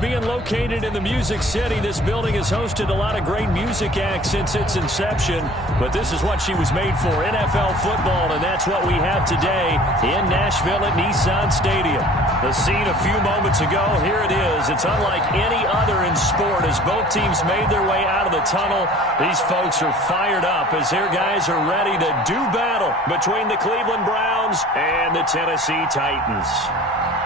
being located in the Music City, this building has hosted a lot of great music acts since its inception. But this is what she was made for, NFL football, and that's what we have today in Nashville at Nissan Stadium. The scene a few moments ago, here it is. It's unlike any other in sport. As both teams made their way out of the tunnel, these folks are fired up as their guys are ready to do battle between the Cleveland Browns and the Tennessee Titans.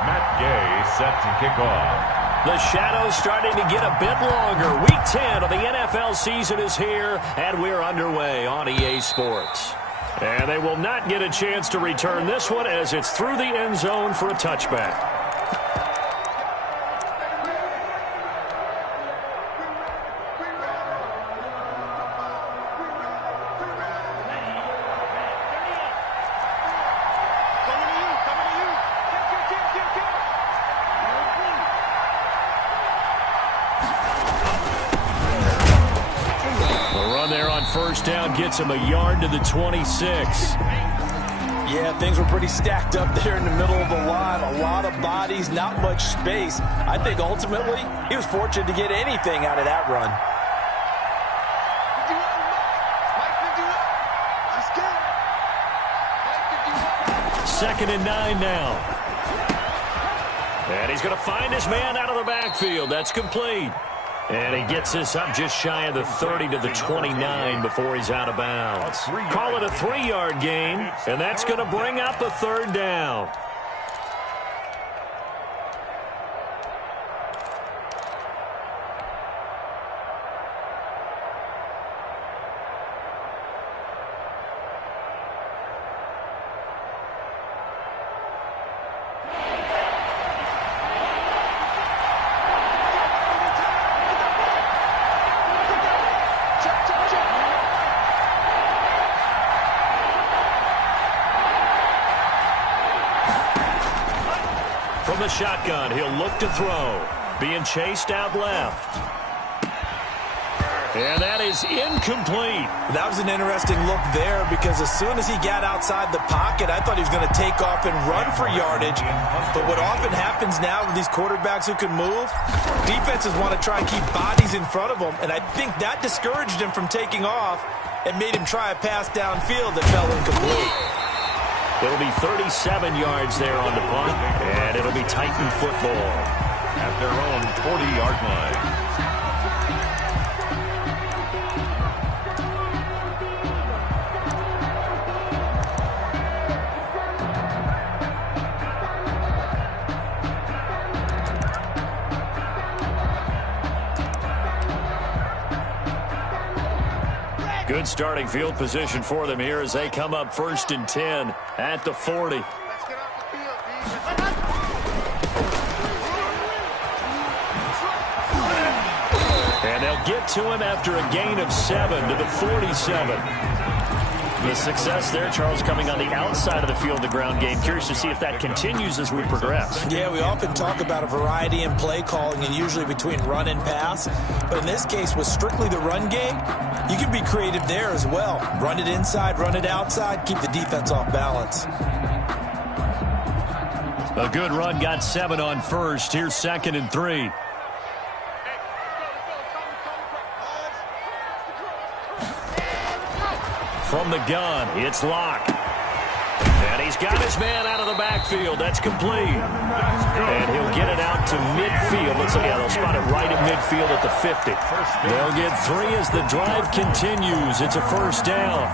Matt Gay set to kick off. The shadow's starting to get a bit longer. Week 10 of the NFL season is here, and we're underway on EA Sports. And they will not get a chance to return this one as it's through the end zone for a touchback. First down gets him a yard to the 26. Yeah, things were pretty stacked up there in the middle of the line. A lot of bodies, not much space. I think ultimately he was fortunate to get anything out of that run. Second and 9 now. And he's going to find his man out of the backfield. That's complete. And he gets this up just shy of the 30 to the 29 before he's out of bounds. Call it a 3-yard gain, and that's going to bring up a third down. From the shotgun, he'll look to throw. Being chased out left. And that is incomplete. That was an interesting look there because as soon as he got outside the pocket, I thought he was going to take off and run for yardage. But what often happens now with these quarterbacks who can move, defenses want to try and keep bodies in front of them. And I think that discouraged him from taking off and made him try a pass downfield that fell incomplete. It'll be 37 yards there on the punt, and it'll be Titan football at their own 40-yard line. Good starting field position for them here as they come up 1st and 10 at the 40. And they'll get to him after a gain of 7 to the 47. The success there, Charles, coming on the outside of the field, the ground game. Curious to see if that continues as we progress. Yeah, we often talk about a variety in play calling and usually between run and pass. But in this case, with strictly the run game, you can be creative there as well. Run it inside, run it outside, keep the defense off balance. A good run got 7 on first. Here's 2nd and 3. From the gun, it's Locke. And he's got his man out of the backfield. That's complete. And he'll get it out to midfield. Let's see, yeah, they'll spot it right at midfield at the 50. They'll get 3 as the drive continues. It's a first down.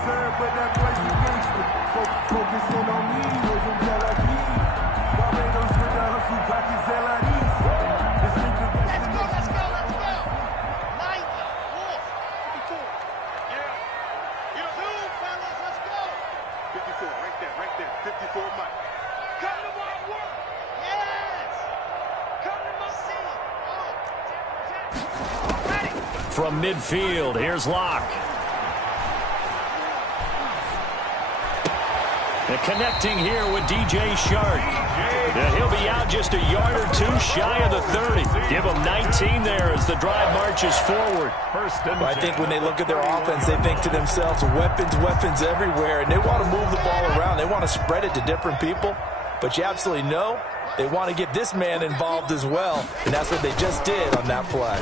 From midfield, here's Locke. And connecting here with DJ Shark. And he'll be out just a yard or 2 shy of the 30. Give him 19 there as the drive marches forward. Well, I think when they look at their offense, they think to themselves, weapons everywhere, and they want to move the ball around. They want to spread it to different people. But you absolutely know They want to get this man involved as well, and that's what they just did on that play.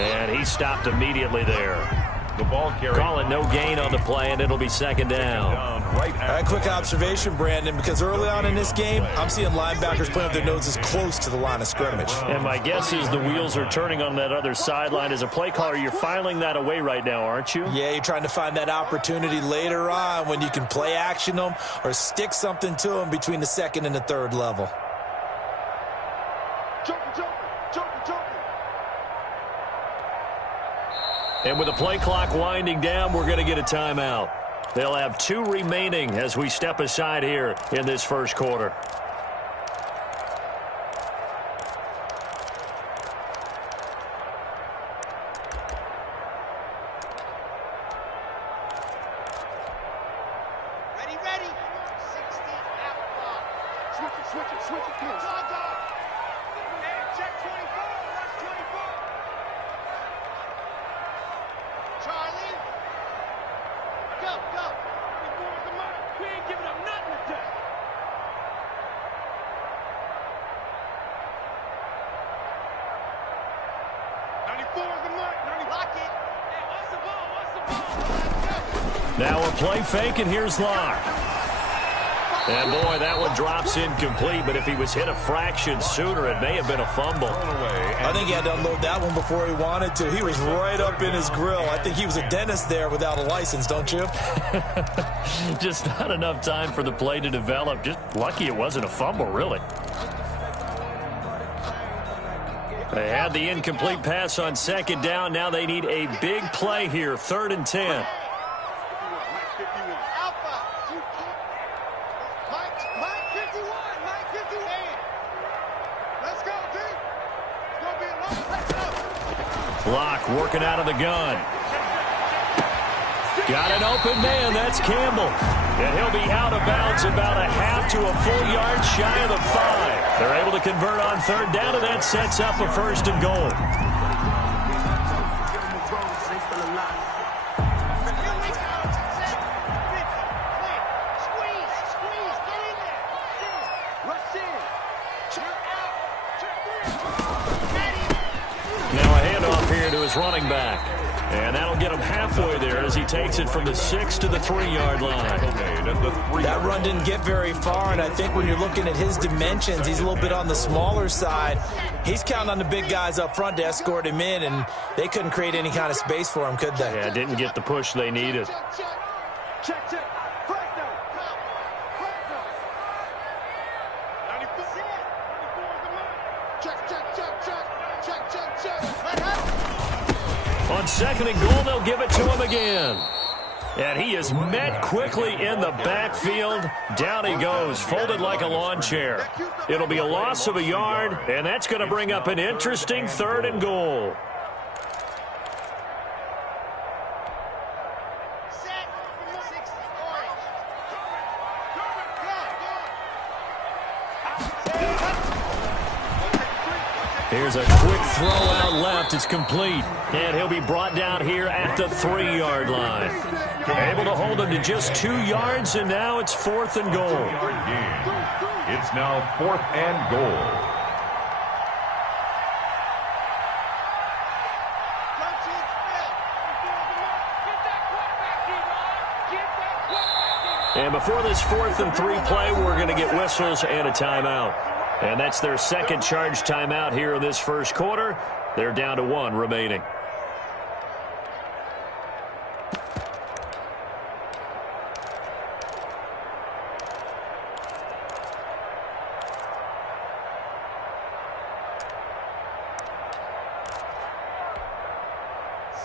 And he stopped immediately there. The ball carrier. Call it no gain on the play, and it'll be second down. A quick observation, Brandon, because early on in this game, I'm seeing linebackers putting up their noses close to the line of scrimmage. And my guess is the wheels are turning on that other sideline. As a play caller, you're filing that away right now, aren't you? Yeah, you're trying to find that opportunity later on when you can play action them or stick something to them between the second and the third level. And with the play clock winding down, we're going to get a timeout. They'll have 2 remaining as we step aside here in this first quarter. Ready. 60 out ball. Switch it. Go. Hey, check 24. Watch 24. Charlie. Go. We ain't giving up nothing today. Lock it. Hey, what's the ball? Now a play fake, and here's Locke. And, boy, that one drops incomplete, but if he was hit a fraction sooner, it may have been a fumble. I think he had to unload that one before he wanted to. He was right up in his grill. I think he was a dentist there without a license, don't you? Just not enough time for the play to develop. Just lucky it wasn't a fumble, really. They had the incomplete pass on second down. Now they need a big play here, 3rd and 10. Locke working out of the gun. Got an open man. That's Campbell. And he'll be out of bounds about a half to a full yard shy of the 5. They're able to convert on 3rd down, and that sets up a 1st and goal. Now a handoff here to his running back. And that'll get him halfway there as he takes it from the 6 to the 3-yard line. That run didn't get very far, and I think when you're looking at his dimensions, he's a little bit on the smaller side. He's counting on the big guys up front to escort him in, and they couldn't create any kind of space for him, could they? Yeah, didn't get the push they needed. On 2nd and goal, they'll give it to him again. And he is met quickly in the backfield. Down he goes, folded like a lawn chair. It'll be a loss of a yard, and that's going to bring up an interesting 3rd and goal. Here's a quick throw out left. It's complete. And he'll be brought down here at the 3-yard line. Able to hold him to just 2 yards, and now it's 4th and goal. It's now 4th and goal. And before this 4th and 3 play, we're going to get whistles and a timeout. And that's their second charge timeout here in this first quarter. They're down to 1 remaining.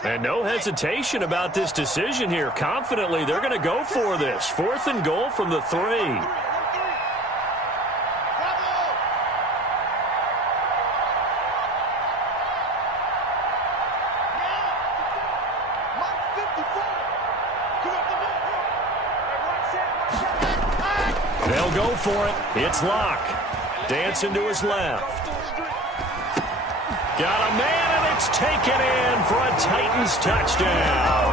And no hesitation about this decision here. Confidently, they're going to go for this. 4th and goal from the 3. They'll go for it. It's Locke. Dancing to his left. Got a man, and it's taken in for a Titans touchdown.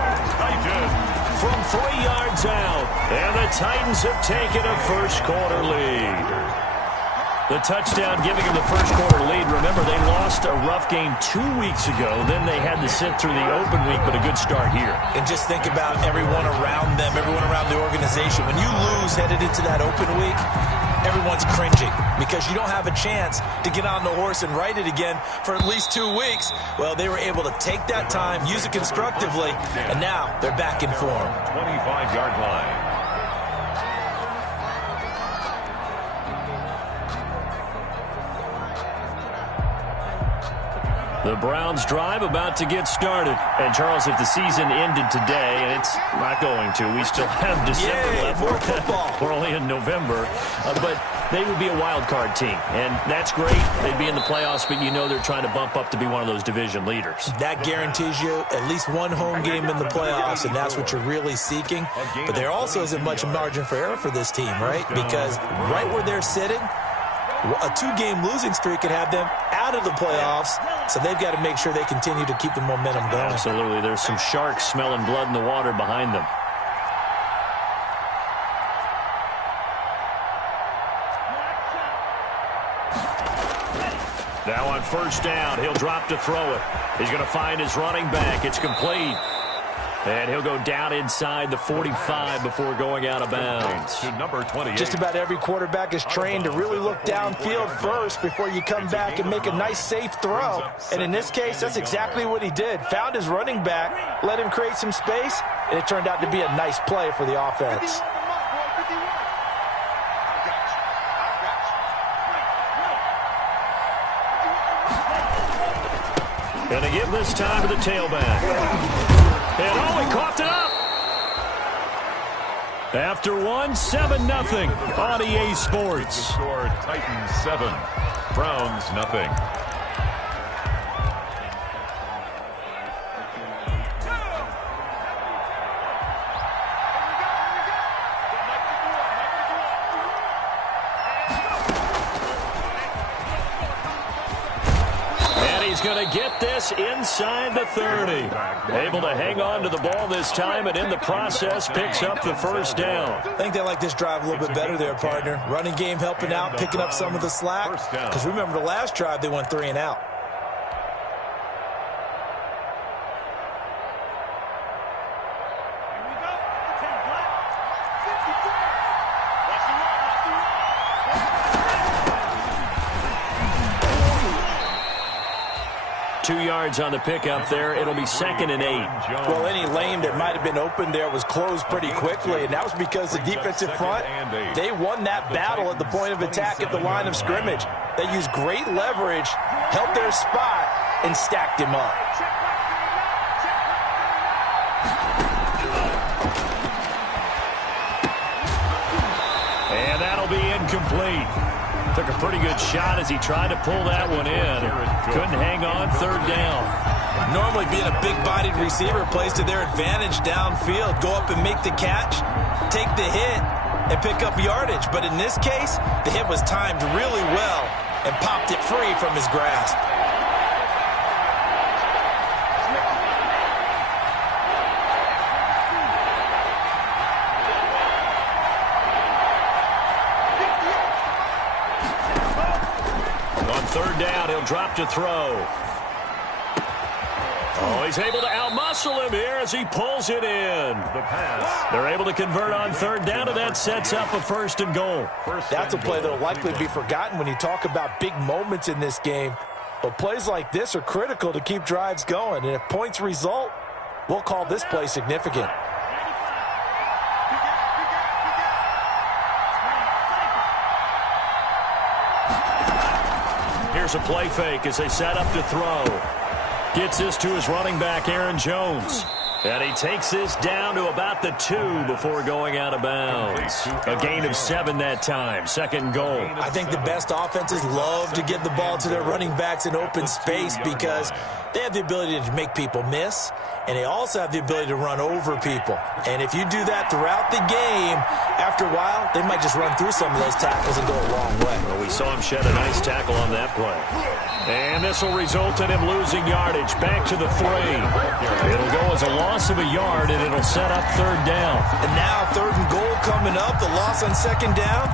From 3 yards out, and the Titans have taken a first quarter lead. The touchdown giving them the first quarter lead. Remember, they lost a rough game 2 weeks ago. Then they had to sit through the open week, but a good start here. And just think about everyone around them, everyone around the organization. When you lose headed into that open week, everyone's cringing because you don't have a chance to get on the horse and ride it again for at least 2 weeks. Well, they were able to take that time, use it constructively, and now they're back in form. 25-yard line. The Browns drive about to get started. And, Charles, if the season ended today, and it's not going to, we still have December left. More football. We're only in November. But they would be a wild card team. And that's great. They'd be in the playoffs, but you know they're trying to bump up to be one of those division leaders. That guarantees you at least one home game in the playoffs, and that's what you're really seeking. But there also isn't much margin for error for this team, right? Because right where they're sitting, a 2-game losing streak could have them out of the playoffs, so they've got to make sure they continue to keep the momentum going. Absolutely. There's some sharks smelling blood in the water behind them. Now on first down, he'll drop to throw it. He's going to find his running back. It's complete. And he'll go down inside the 45 before going out of bounds. To number 28. Just about every quarterback is trained to really look downfield first before you come back and make a nice, safe throw. And in this case, that's exactly what he did. Found his running back, let him create some space, and it turned out to be a nice play for the offense. Going to give this time to the tailback. And he coughed it up. After 7-0 on EA Sports. Score Titans 7, Browns nothing. He's going to get this inside the 30. Able to hang on to the ball this time, and in the process picks up the first down. I think they like this drive a little bit better there, partner. Running game helping out, picking up some of the slack. Because remember, the last drive they went 3 and out. Here we go. 10 black. 53. 2 yards on the pickup there. It'll be 2nd and 8. Well, any lane that might have been open there was closed pretty quickly, and that was because the defensive front, they won that battle at the point of attack at the line of scrimmage. They used great leverage, held their spot, and stacked him up. And that'll be incomplete. Took a pretty good shot as he tried to pull that one in. Couldn't hang on, 3rd down. Normally being a big-bodied receiver plays to their advantage downfield. Go up and make the catch, take the hit, and pick up yardage. But in this case, the hit was timed really well and popped it free from his grasp. On 3rd down, he'll drop to throw. Oh, he's able to outmuscle him here as he pulls it in. The pass. They're able to convert on 3rd down, and that sets up a 1st and goal. That's a play that will likely be forgotten when you talk about big moments in this game. But plays like this are critical to keep drives going. And if points result, we'll call this play significant. Here's a play fake as they set up to throw. Gets this to his running back, Aaron Jones. And he takes this down to about the 2 before going out of bounds. A gain of 7 that time. 2nd goal. I think the best offenses love to give the ball to their running backs in open space because they have the ability to make people miss, and they also have the ability to run over people. And if you do that throughout the game, after a while, they might just run through some of those tackles and go a long way. Well, we saw him shed a nice tackle on that play. And this will result in him losing yardage. Back to the 3. It'll go as a loss of a yard, and it'll set up 3rd down. And now 3rd and goal coming up. The loss on 2nd down.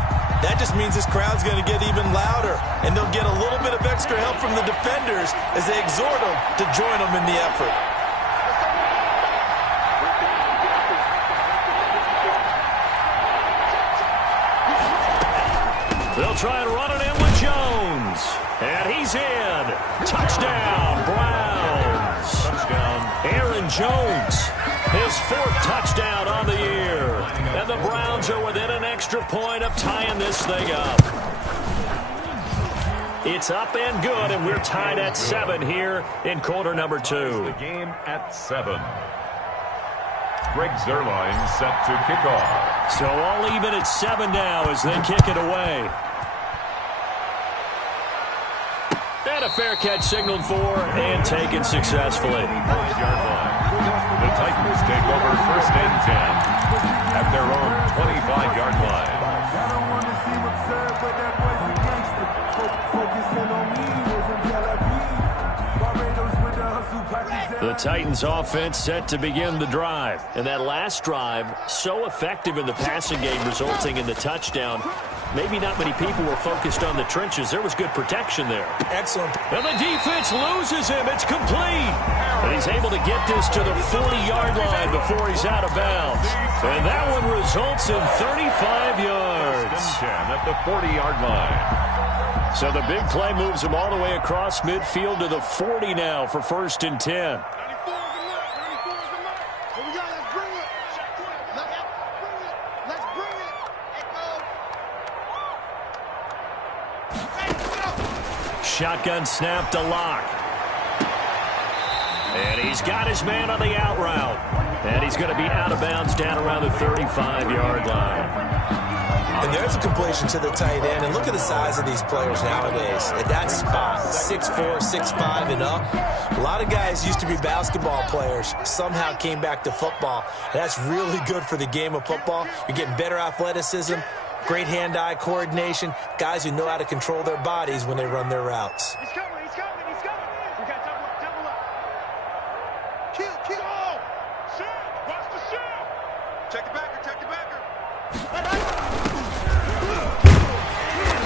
That just means this crowd's going to get even louder, and they'll get a little bit of extra help from the defenders as they exhort them to join them in the effort. They'll try and run it in with Jones. And he's in. Touchdown, Browns. Touchdown. Aaron Jones, his 4th touchdown on the year. And the Browns are within an extra point of tying this thing up. It's up and good, and we're tied at 7 here in quarter number 2. The game at 7. Greg Zuerlein set to kick off. So all even at 7 now as they kick it away. And a fair catch signaled for and taken successfully. 5-yard line. The Titans take over 1st and 10 at their own 25-yard line. I don't want to see what's said, but that boy's a gangster. Focusing on me, was in Tel Aviv. Barbados with the hustle practice. The Titans offense set to begin the drive. And that last drive, so effective in the passing game, resulting in the touchdown. Maybe not many people were focused on the trenches. There was good protection there. Excellent. And the defense loses him. It's complete. And he's able to get this to the 40-yard line before he's out of bounds. And that one results in 35 yards. 10 at the 40-yard line. So the big play moves him all the way across midfield to the 40 now for 1st and 10. Shotgun snap to Locke. And he's got his man on the out route. And he's going to be out of bounds down around the 35-yard line. And there's a completion to the tight end. And look at the size of these players nowadays. At that spot, 6'4", 6'5", and up. A lot of guys used to be basketball players, somehow came back to football. That's really good for the game of football. You're getting better athleticism, great hand-eye coordination, guys who know how to control their bodies when they run their routes. He's coming, he's coming, he's coming. We got double up. Kill. Oh! Shoot! Watch the shoot! Check the backer.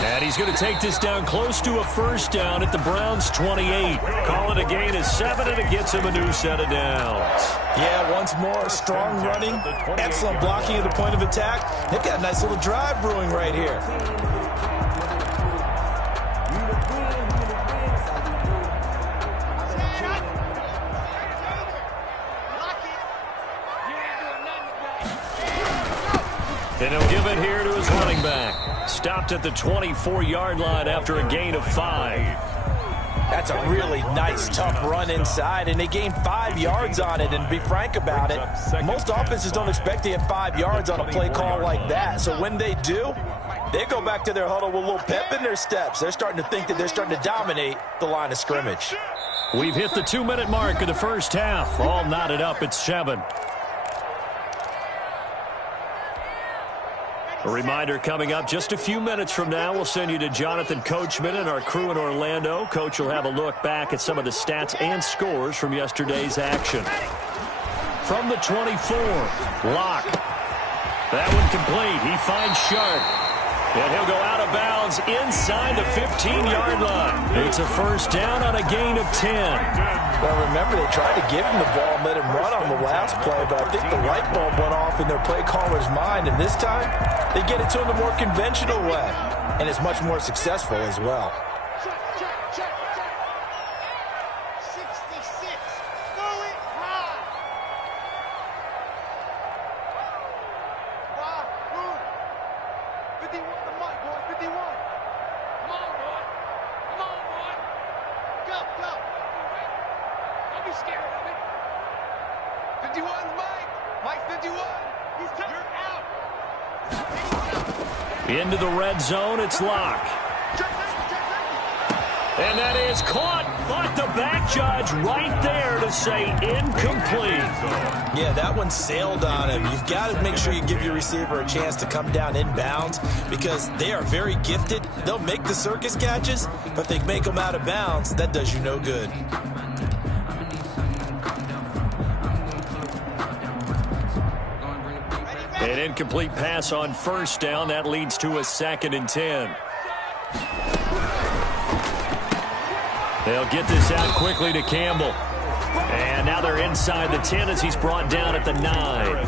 And he's going to take this down close to a 1st down at the Browns' 28. Call it a gain of 7, and it gets him a new set of downs. Yeah, once more, strong running, excellent blocking at the point of attack. They've got a nice little drive brewing right here. And he'll give it here to his running back. Stopped at the 24-yard line after a gain of 5. That's a really nice, tough run inside, and they gained 5 yards on it. And to be frank about it, most offenses don't expect to get 5 yards on a play call like that. So when they do, they go back to their huddle with a little pep in their steps. They're starting to think that they're starting to dominate the line of scrimmage. We've hit the 2-minute mark of the first half. All knotted up at 7. A reminder coming up just a few minutes from now, we'll send you to Jonathan Coachman and our crew in Orlando. Coach will have a look back at some of the stats and scores from yesterday's action. From the 24, Locke. That one complete. He finds Shark. And he'll go out of bounds inside the 15-yard line. It's a 1st down on a gain of 10. Well, remember, they tried to give him the ball and let him run on the last play, but I think the light bulb went off in their play caller's mind, and this time they get it to him the more conventional way, and it's much more successful as well. Check. 66. Go it high. Wow, move. 51 the mic, boy. 51. Come on, boy. Go. Don't be scared of it. 51's Mike. Mike 51. You're out. Into the red zone, it's Locke. And that is caught, but the back judge right there to say incomplete. Yeah, that one sailed on him. You've got to make sure you give your receiver a chance to come down inbounds because they are very gifted. They'll make the circus catches, but they make them out of bounds. That does you no good. An incomplete pass on first down. That leads to a 2nd and 10. They'll get this out quickly to Campbell. And now they're inside the 10 as he's brought down at the 9.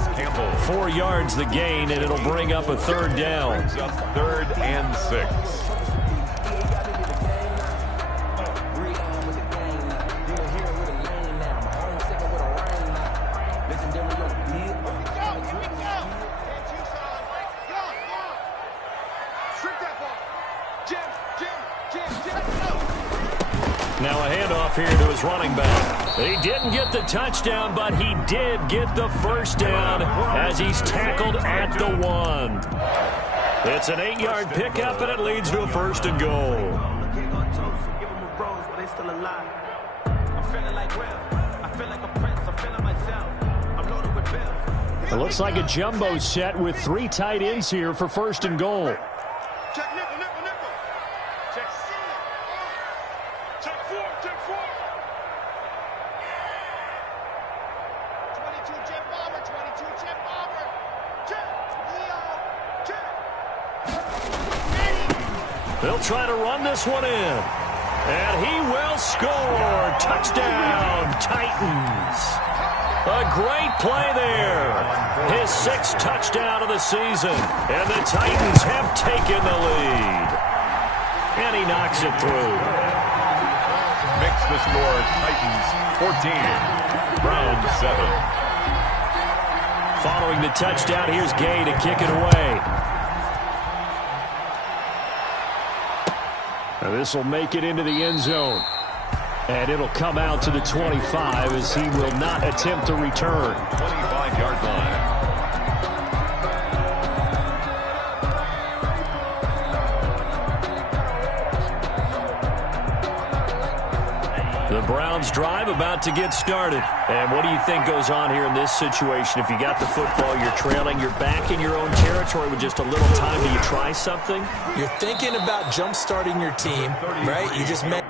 4 yards the gain, and it'll bring up a 3rd down. 3rd and 6. Now a handoff here to his running back. He didn't get the touchdown, but he did get the first down as he's tackled at the 1. It's an 8-yard pickup, and it leads to a 1st and goal. It looks like a jumbo set with 3 tight ends here for 1st and goal. Check nickel, nickel, nickel. Check C. Check 4, check 4. 22 jet bomber, 22 jet bomber. Check. Leo. Check. They'll try to run this one in. And he will score. Touchdown, Titans. A great play there. His 6th touchdown of the season. And the Titans have taken the lead. And he knocks it through. Makes the score Titans 14, Browns 7. Following the touchdown, here's Gay to kick it away. Now this will make it into the end zone. And it'll come out to the 25 as he will not attempt to return. 25-yard line. The Browns drive about to get started. And what do you think goes on here in this situation? If you got the football, you're trailing, you're back in your own territory with just a little time. Do you try something? You're thinking about jump-starting your team, right? You just mentioned.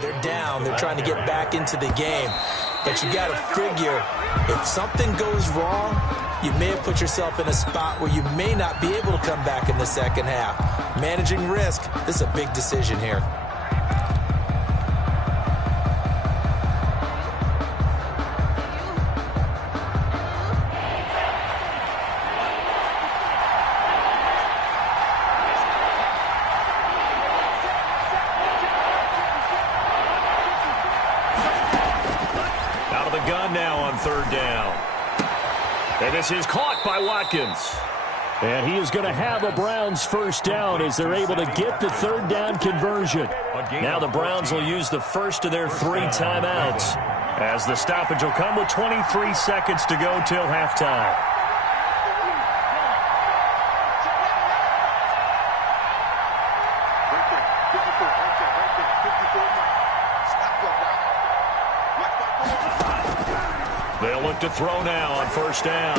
They're down. They're trying to get back into the game. But you got to figure, if something goes wrong, you may have put yourself in a spot where you may not be able to come back in the second half. Managing risk, this is a big decision here. Third down. And this is caught by Watkins. And he is going to have a Browns first down as they're able to get the 3rd down conversion. Now the Browns will use the first of their 3 timeouts as the stoppage will come with 23 seconds to go till halftime. They'll look to throw now on first down.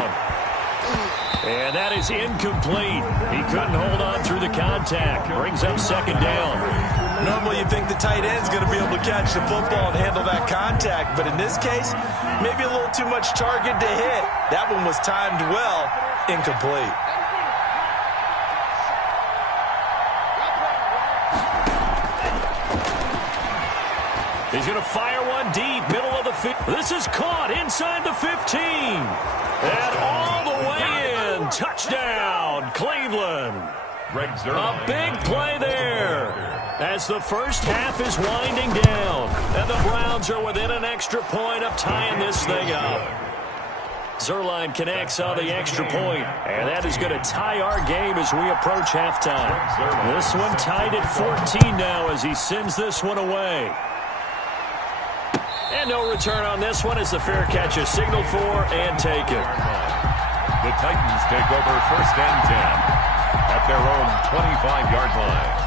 And that is incomplete. He couldn't hold on through the contact. Brings up 2nd down. Normally you think the tight end's going to be able to catch the football and handle that contact. But in this case, maybe a little too much target to hit. That one was timed well. Incomplete. He's going to fire one deep, middle of the field. This is caught inside the 15. And all the way in. Touchdown, Cleveland. A big play there as the first half is winding down. And the Browns are within an extra point of tying this thing up. Zerline connects on the extra point, and that is going to tie our game as we approach halftime. This one tied at 14 now as he sends this one away. And no return on this one as the fair catch is signaled for and taken. The Titans take over 1st and 10 at their own 25-yard line.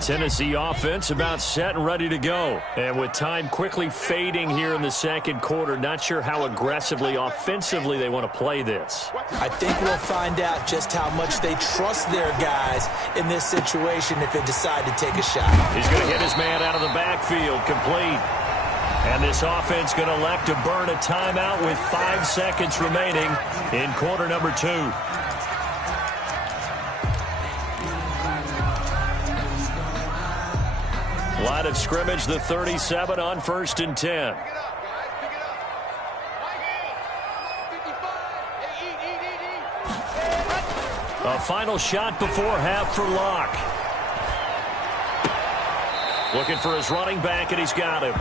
Tennessee offense about set and ready to go. And with time quickly fading here in the second quarter, not sure how aggressively, offensively they want to play this. I think we'll find out just how much they trust their guys in this situation if they decide to take a shot. He's going to hit his man out of the backfield, complete. And this offense going to elect to burn a timeout with 5 seconds remaining in quarter number 2. Line of scrimmage, the 37 on 1st and 10. A final shot before half for Locke. Looking for his running back, and he's got him.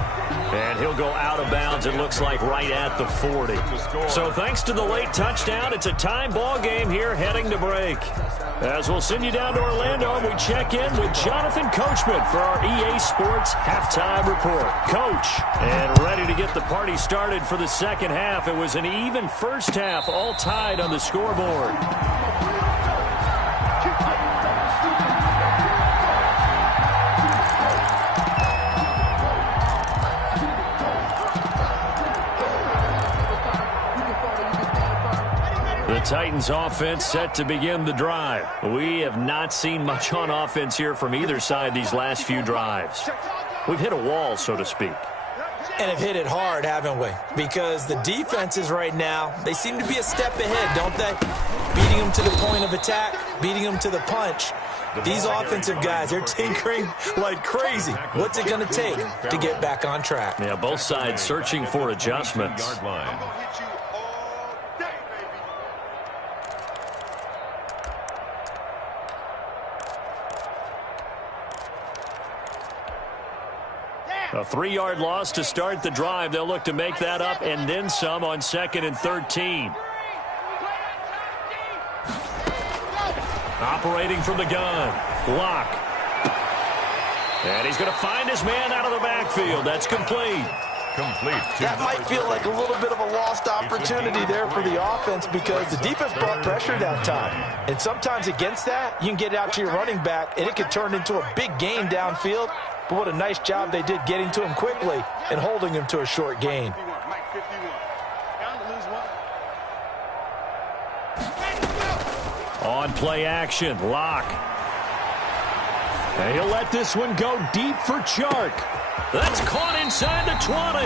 And he'll go out of bounds, it looks like, right at the 40. So thanks to the late touchdown, it's a time ball game here heading to break. As we'll send you down to Orlando, and we check in with Jonathan Coachman for our EA Sports Halftime Report. Coach, and ready to get the party started for the second half. It was an even first half, all tied on the scoreboard. The Titans offense set to begin the drive. We have not seen much on offense here from either side these last few drives. We've hit a wall, so to speak. And have hit it hard, haven't we? Because the defenses right now, they seem to be a step ahead, don't they? Beating them to the point of attack, beating them to the punch. These offensive guys, they're tinkering like crazy. What's it going to take to get back on track? Yeah, both sides searching for adjustments. A 3-yard loss to start the drive. They'll look to make that up and then some on 2nd and 13. Operating from the gun. Locke. And he's going to find his man out of the backfield. That's complete. That might feel like a little bit of a lost opportunity there for the offense because the defense brought pressure that time. And sometimes against that, you can get out to your running back, and it could turn into a big gain downfield. But what a nice job they did getting to him quickly and holding him to a short gain. On play action, Locke. And he'll let this one go deep for Chark. That's caught inside the 20.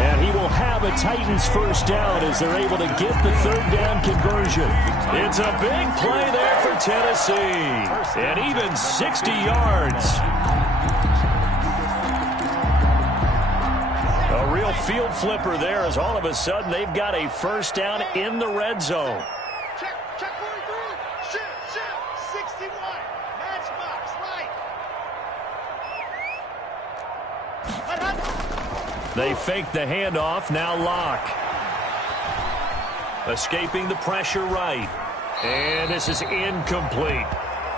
And he will have a Titans first down as they're able to get the 3rd down conversion. It's a big play there for Tennessee. And even 60 yards. A real field flipper there as all of a sudden they've got a first down in the red zone. Check 43. Shift. 61. Matchbox, right. They fake the handoff. Now Locke. Escaping the pressure right. And this is incomplete.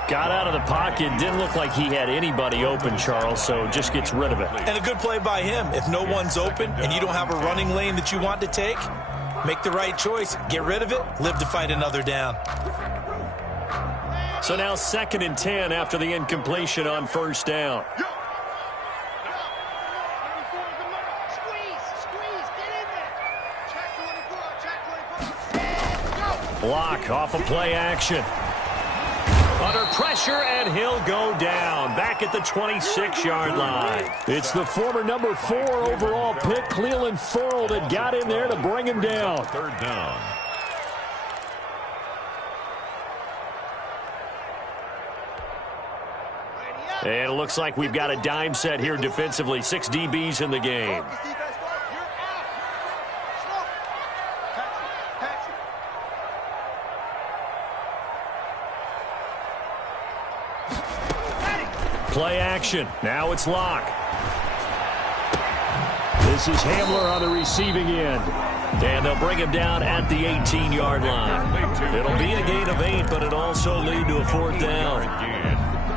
Got out of the pocket. Didn't look like he had anybody open, Charles, so just gets rid of it. And a good play by him. If no one's open and you don't have a running lane that you want to take, make the right choice. Get rid of it. Live to fight another down. So now 2nd and 10 after the incompletion on first down. Block off of play action. Under pressure, and he'll go down. Back at the 26-yard line. It's the former number 4 overall pick, Cleveland Ferrell, that got in there to bring him down. 3rd down. And it looks like we've got a dime set here defensively. 6 DBs in the game. Play action. Now it's Locke. This is Hamler on the receiving end. And they'll bring him down at the 18-yard line. It'll be a gain of 8, but it'll also lead to a 4th down.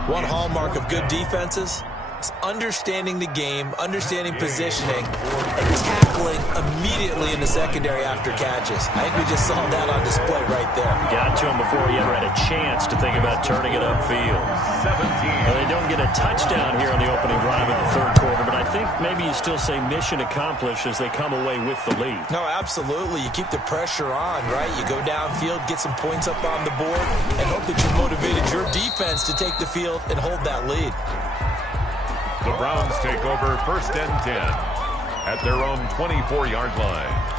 One hallmark of good defenses is understanding the game, understanding positioning, and tackling immediately in the secondary after catches. I think we just saw that on display right there. Got to him before he ever had a chance to think about turning it upfield. Well, they don't get a touchdown here on the opening drive of the third quarter, but I think maybe you still say mission accomplished as they come away with the lead. No, absolutely. You keep the pressure on, right? You go downfield, get some points up on the board, and hope that you motivated your defense to take the field and hold that lead. The Browns take over 1st and 10 at their own 24-yard line.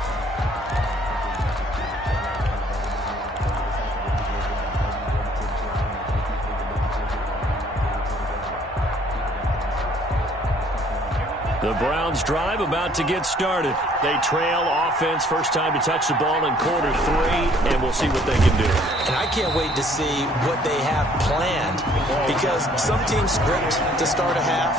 The Browns drive about to get started. They trail offense, first time to touch the ball in quarter 3, and we'll see what they can do. And I can't wait to see what they have planned, because some teams script to start a half.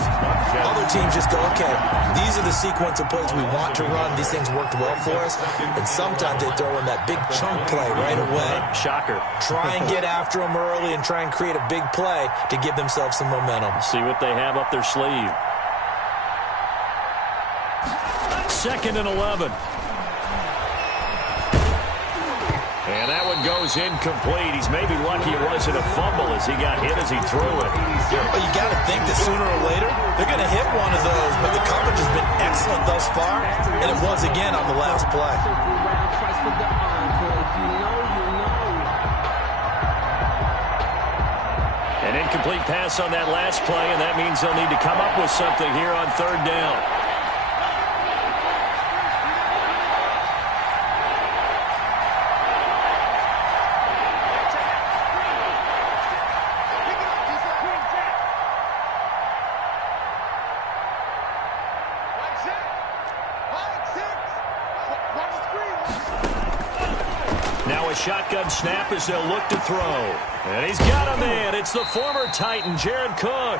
Other teams just go, okay, these are the sequence of plays we want to run. These things worked well for us. And sometimes they throw in that big chunk play right away. Shocker. Try and get after them early and try and create a big play to give themselves some momentum. See what they have up their sleeve. 2nd and 11. And that one goes incomplete. He's maybe lucky it wasn't a fumble as he got hit as he threw it. Well, you got to think that sooner or later they're going to hit one of those, but the coverage has been excellent thus far, and it was again on the last play. An incomplete pass on that last play, and that means they'll need to come up with something here on 3rd down. Now a shotgun snap as they'll look to throw. And he's got a man. It's the former Titan, Jared Cook.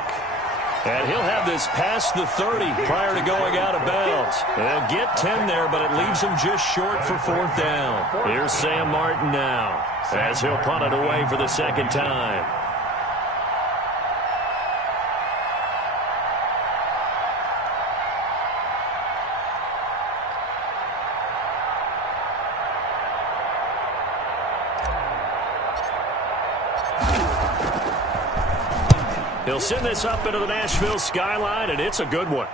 And he'll have this past the 30 prior to going out of bounds. They'll get 10 there, but it leaves them just short for 4th down. Here's Sam Martin now as he'll punt it away for the 2nd time. He'll send this up into the Nashville skyline, and it's a good one.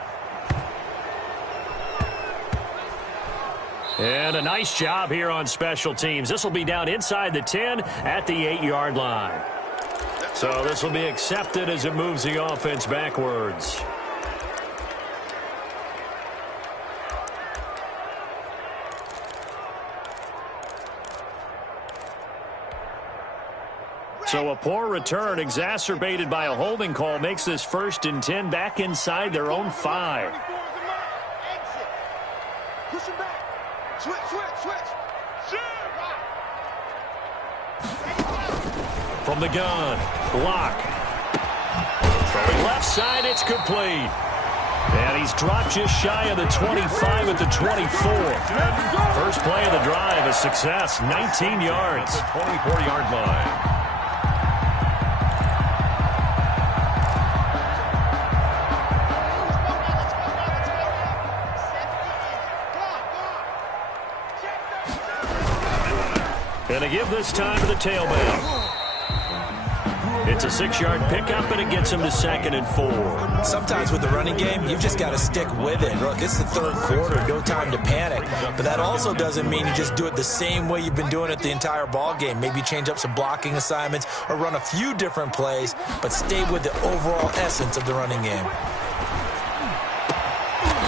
And a nice job here on special teams. This will be down inside the 10 at the 8-yard line. So this will be accepted as it moves the offense backwards. So a poor return exacerbated by a holding call makes this 1st and 10 back inside their own 5. Push him back. Switch. From the gun, Locke. Throwing left side, it's complete. And he's dropped just shy of the 25 at the 24. First play of the drive, a success, 19 yards. The 24-yard line. And they give this time to the tailback. It's a 6-yard pickup, and it gets him to 2nd and 4. Sometimes with the running game, you've just got to stick with it. Look, it's the 3rd quarter, no time to panic. But that also doesn't mean you just do it the same way you've been doing it the entire ball game. Maybe change up some blocking assignments or run a few different plays, but stay with the overall essence of the running game.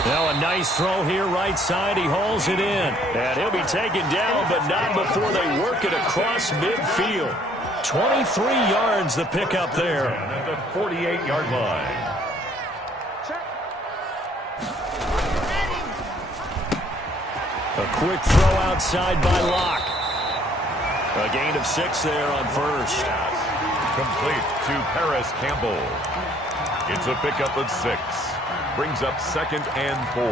Now a nice throw here, right side. He hauls it in. And he'll be taken down, but not before they work it across midfield. 23 yards the pickup there. At the 48-yard line. A quick throw outside by Locke. A gain of 6 there on 1st. Complete to Paris Campbell. It's a pickup of 6. Brings up 2nd and 4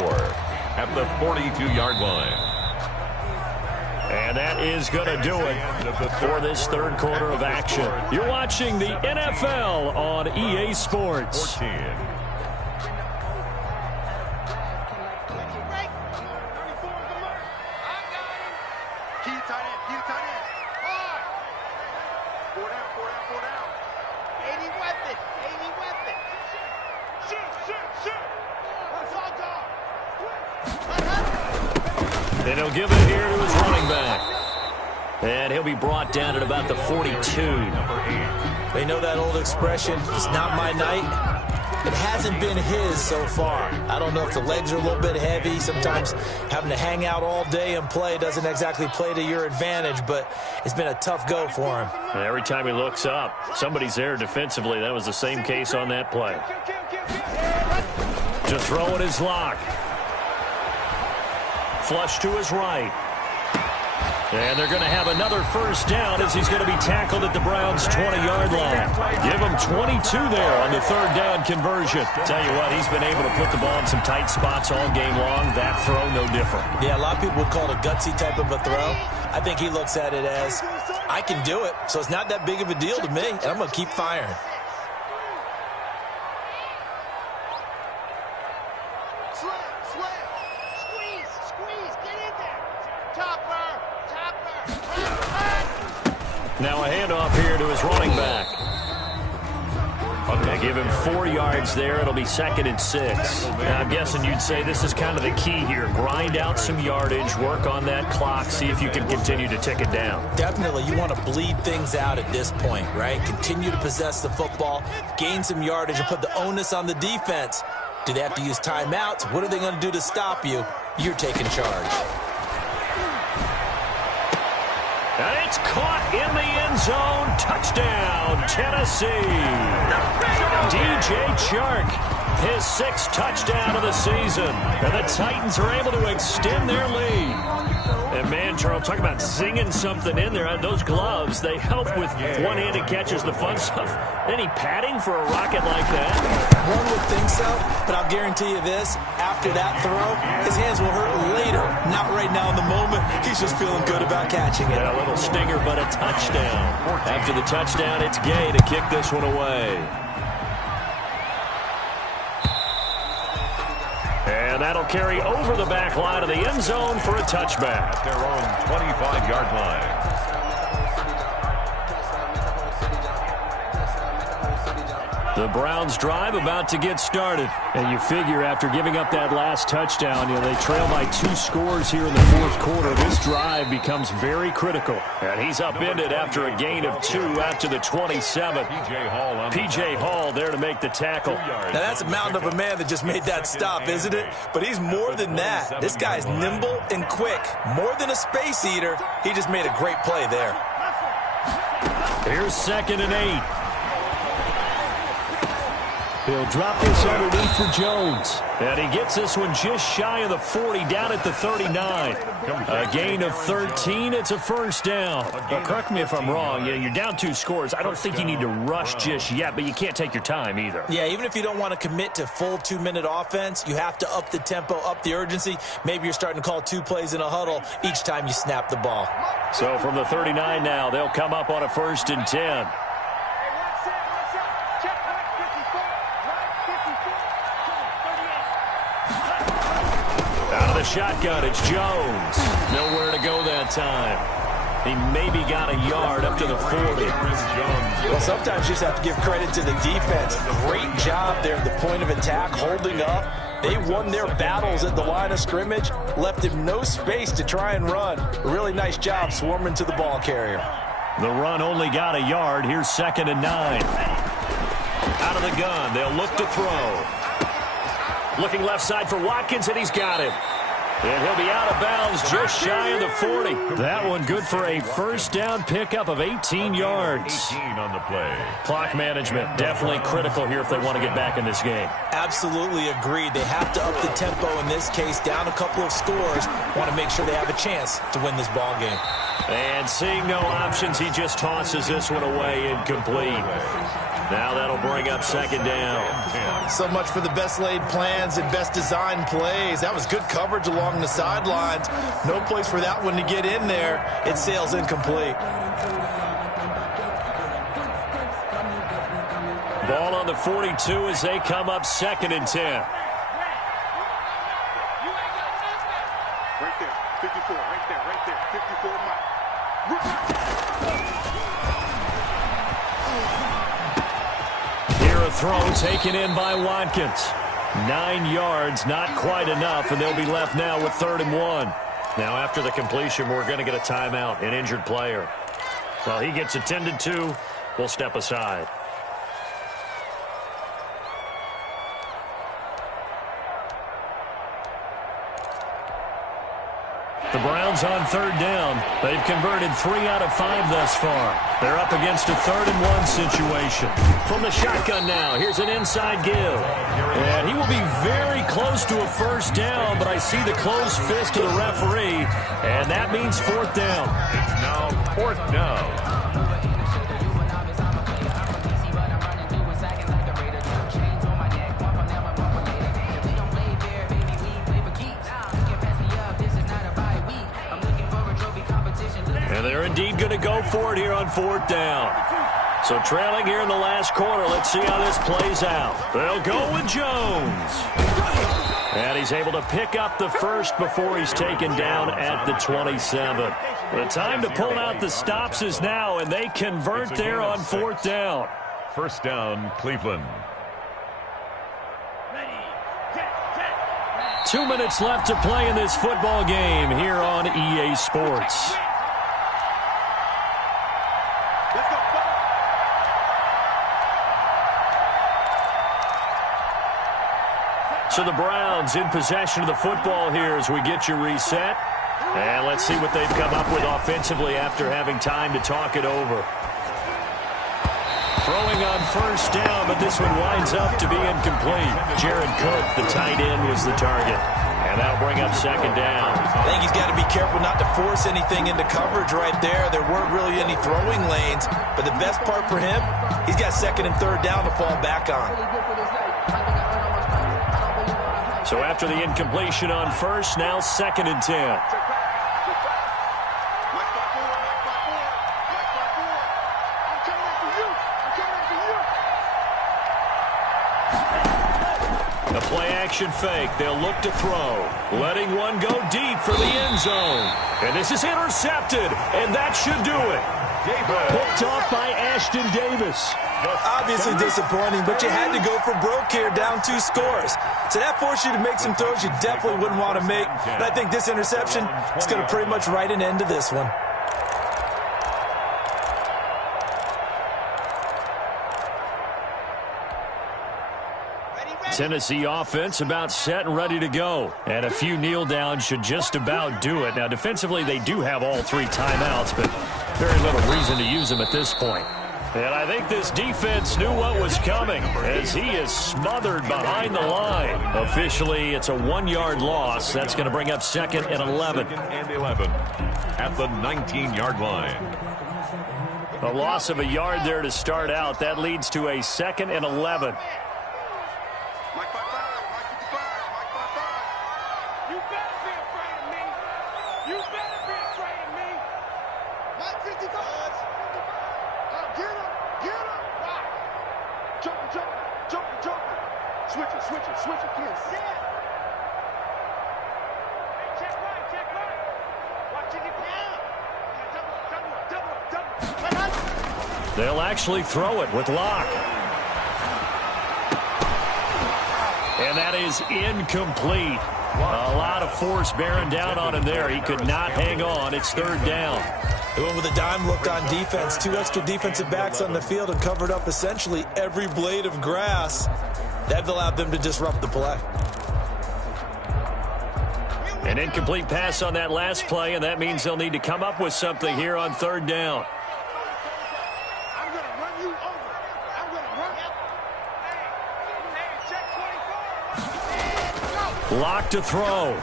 at the 42-yard line. And that is going to do it for this third quarter of action. You're watching the NFL on EA Sports. 14. And he'll give it here to his running back. And he'll be brought down at about the 42. They know that old expression, it's not my night. It hasn't been his so far. I don't know if the legs are a little bit heavy. Sometimes having to hang out all day and play doesn't exactly play to your advantage, but it's been a tough go for him. And every time he looks up, somebody's there defensively. That was the same case on that play. To throw it is Locke. Flush to his right. And they're going to have another first down as he's going to be tackled at the Browns' 20-yard line. Give him 22 there on the third down conversion. Tell you what, he's been able to put the ball in some tight spots all game long. That throw, no different. Yeah, a lot of people would call it a gutsy type of a throw. I think he looks at it as, I can do it, so it's not that big of a deal to me, and I'm going to keep firing. Now a handoff here to his running back. They give him 4 yards there. It'll be 2nd and 6. Now, I'm guessing you'd say this is kind of the key here. Grind out some yardage, work on that clock, see if you can continue to tick it down. Definitely, you want to bleed things out at this point, right? Continue to possess the football, gain some yardage, and put the onus on the defense. Do they have to use timeouts? What are they going to do to stop you? You're taking charge. And it's caught in the end zone. Touchdown, Tennessee. DJ Chark, his 6th touchdown of the season. And the Titans are able to extend their lead. And man, Charles, talk about zinging something in there. Those gloves, they help with one-handed catches, the fun stuff. Any padding for a rocket like that? One would think so, but I'll guarantee you this. After that throw, his hands will hurt later. Not right now in the moment. He's just feeling good about catching it. Yeah, a little stinger, but a touchdown. After the touchdown, it's Gay to kick this one away. And that'll carry over the back line of the end zone for a touchback. At their own 25-yard line. The Browns drive about to get started. And you figure after giving up that last touchdown, they trail by 2 scores here in the fourth quarter. This drive becomes very critical. And he's upended after a gain of 2 out to the 27. P.J. Hall there to make the tackle. Now that's a mountain of a man that just made that stop, isn't it? But he's more than that. This guy's nimble and quick. More than a space eater. He just made a great play there. Here's 2nd and 8. He'll drop this underneath for Jones. And he gets this one just shy of the 40, down at the 39. A gain of 13. It's a first down. Well, correct me if I'm wrong. You're down 2 scores. I don't think you need to rush just yet, but you can't take your time either. Yeah, even if you don't want to commit to full 2-minute offense, you have to up the tempo, up the urgency. Maybe you're starting to call 2 plays in a huddle each time you snap the ball. So from the 39 now, they'll come up on a 1st and 10. Shotgun, it's Jones. Nowhere to go that time. He maybe got a yard up to the 40. Well, sometimes you just have to give credit to the defense. Great job there at the point of attack, holding up. They won their battles at the line of scrimmage, left him no space to try and run. A really nice job swarming to the ball carrier. The run only got a yard. Here's 2nd and 9. Out of the gun, they'll look to throw. Looking left side for Watkins, and he's got it. And he'll be out of bounds just shy of the 40. That one good for a first down pickup of 18 yards. 18 on the play. Clock management definitely critical here if they want to get back in this game. Absolutely agreed. They have to up the tempo in this case, down a couple of scores. Want to make sure they have a chance to win this ball game. And seeing no options, he just tosses this one away, incomplete. Now that'll bring up second down. So much for the best laid plans and best designed plays. That was good coverage along the sidelines. No place for that one to get in there. It sails incomplete. Ball on the 42 as they come up 2nd and 10. Right there, 54, right there, 54 Mike. Here a throw taken in by Watkins. 9 yards, not quite enough, and they'll be left now with 3rd and 1. Now after the completion, we're going to get a timeout, an injured player. Well, he gets attended to. We'll step aside. The Browns on 3rd down. They've converted 3 out of 5 thus far. They're up against a 3rd and 1 situation. From the shotgun now, here's an inside give. And he will be very close to a 1st down, but I see the closed fist of the referee, and that means 4th down. It's now 4th down. And they're indeed going to go for it here on 4th down. So trailing here in the last quarter, let's see how this plays out. They'll go with Jones. And he's able to pick up the first before he's taken down at the 27. The time to pull out the stops is now, and they convert there on 4th down. 1st down, Cleveland. 2 minutes left to play in this football game here on EA Sports. So the Browns in possession of the football here as we get you reset. And let's see what they've come up with offensively after having time to talk it over. Throwing on 1st down, but this one winds up to be incomplete. Jared Cook, the tight end, was the target. And that'll bring up 2nd down. I think he's got to be careful not to force anything into coverage right there. There weren't really any throwing lanes. But the best part for him, he's got 2nd and 3rd down to fall back on. So after the incompletion on 1st, now 2nd and 10. A play-action fake. They'll look to throw. Letting one go deep for the end zone. And this is intercepted, and that should do it. Picked off by Ashton Davis. Obviously disappointing, but you had to go for broke here, down 2 scores. So that forced you to make some throws you definitely wouldn't want to make. And I think this interception is going to pretty much write an end to this one. Tennessee offense about set and ready to go. And a few kneel downs should just about do it. Now, defensively, they do have all 3 timeouts, but very little reason to use them at this point. And I think this defense knew what was coming as he is smothered behind the line. Officially, it's a 1-yard loss. That's going to bring up 2nd and 11. 2nd and 11 at the 19-yard line. A loss of a yard there to start out. That leads to a 2nd and 11. Mike 55, Mike 55, Mike 55. You better be afraid of me. You better be afraid of me. Mike 55. Get him, get him. Wow. Jumping, jumping, jumping, jumping. Switch it, get set. Hey, check right. Watch it down. Double. They'll actually throw it with Locke. And that is incomplete. A lot of force bearing down on him there. He could not hang on. It's 3rd down. They went with a dime look on defense. 2 extra defensive backs on the field and covered up essentially every blade of grass. That allowed them to disrupt the play. An incomplete pass on that last play, and that means they'll need to come up with something here on 3rd down. I'm going to run you over. I'm going to run. Hey, check 24. Locke to throw.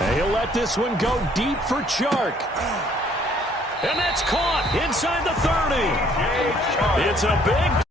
And he'll let this one go deep for Chark. And that's caught inside the 30. It's a big